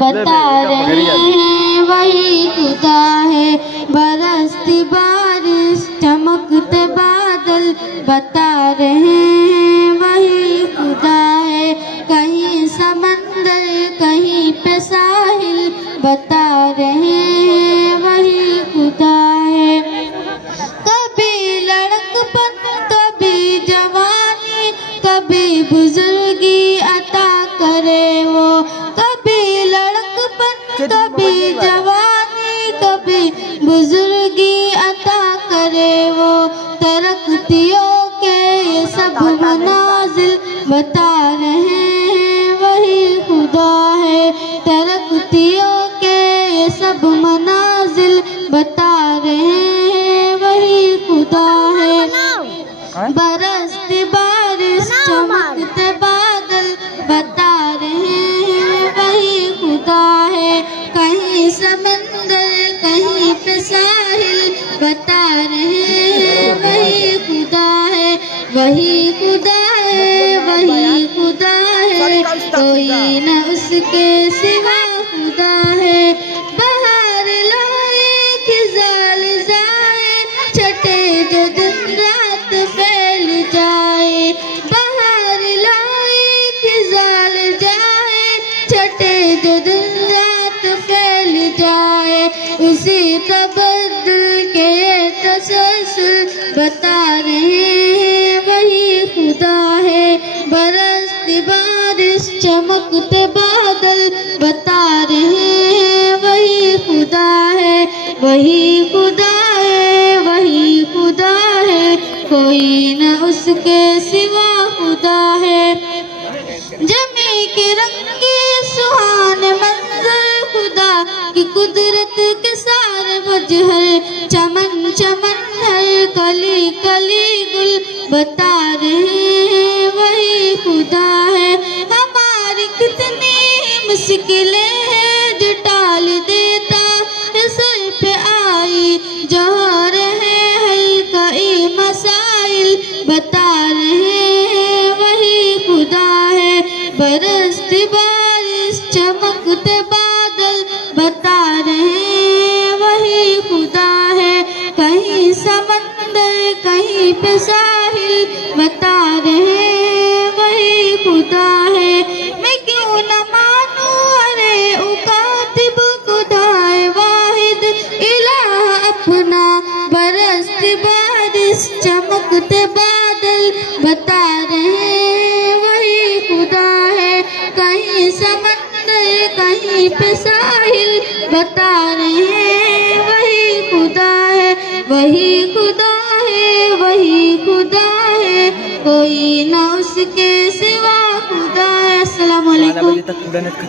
بتا رہے ہیں وہی خدا ہے، برستی بارش چمکتے بادل بتا رہے ہیں وہی خدا ہے، کہیں سمندر کہیں پہ ساحل بتا رہے ہیں وہی خدا ہے، کبھی لڑکپن کبھی جوانی کبھی بزرگی عطا کرے وہ، کبھی لڑکپن کبھی جوانی کبھی بزرگی عطا کرے وہ، ترقیوں کے یہ سب منازل بتا رہے ہیں وہی خدا ہے، ترقیوں کے یہ سب منازل بتا رہے ہیں وہی خدا ہے، برستی بارش چمکتے بادل بتا رہے ہیں وہی خدا ہے، کہیں سمندر کہیں پہ ساحل بتا رہے ہیں وہی خدا ہے، وہی خدا ہے وہی خدا ہے، کوئی نہ اس کے سوا خدا ہے، بہار لائے خزال جائے چھٹے جو دن رات پھیل جائے، بہار لائے خزال جائے چھٹے جو دن رات پھیل جائے، اسی تبدل کے تسلسل بتا رہے ہیں وہی خدا ہے، برستی بارش چمکتے بادل بتا رہے ہیں وہی خدا ہے، وہی خدا ہے وہی خدا ہے، کوئی نہ اس کے سوا خدا ہے، جمی کے رنگے سہانے منظر خدا کی قدرت کے سارے وجہ، چمن چمن ہر کلی کلی گل بتا رہے ہیں وہی خدا ہے، ہماری کتنی مشکلیں ہیں جو ٹال دیتا ہے، سر پہ آئی جو ہو رہے حل کئی مسائل بتا رہے ہیں وہی خدا ہے، برستی بارش چمکتے بادل بتا رہے ہیں وہی خدا ہے، کہیں سمندر کہیں پہ ساحل بتا رہے ہیں وہی خدا ہے، میں کیوں نہ مانوں ارے اکاتب خدائے واحد الہ اپنا، برستی بارش چمکتے بادل بتا رہے ہیں وہی خدا ہے، کہیں سمندر کہیں پہ ساحل بتا رہے ہیں وہی خدا ہے، وہی خدا ہے وہی خدا ہے، کوئی نہ اس کے سوا خدا ہے۔ السلام علیکم۔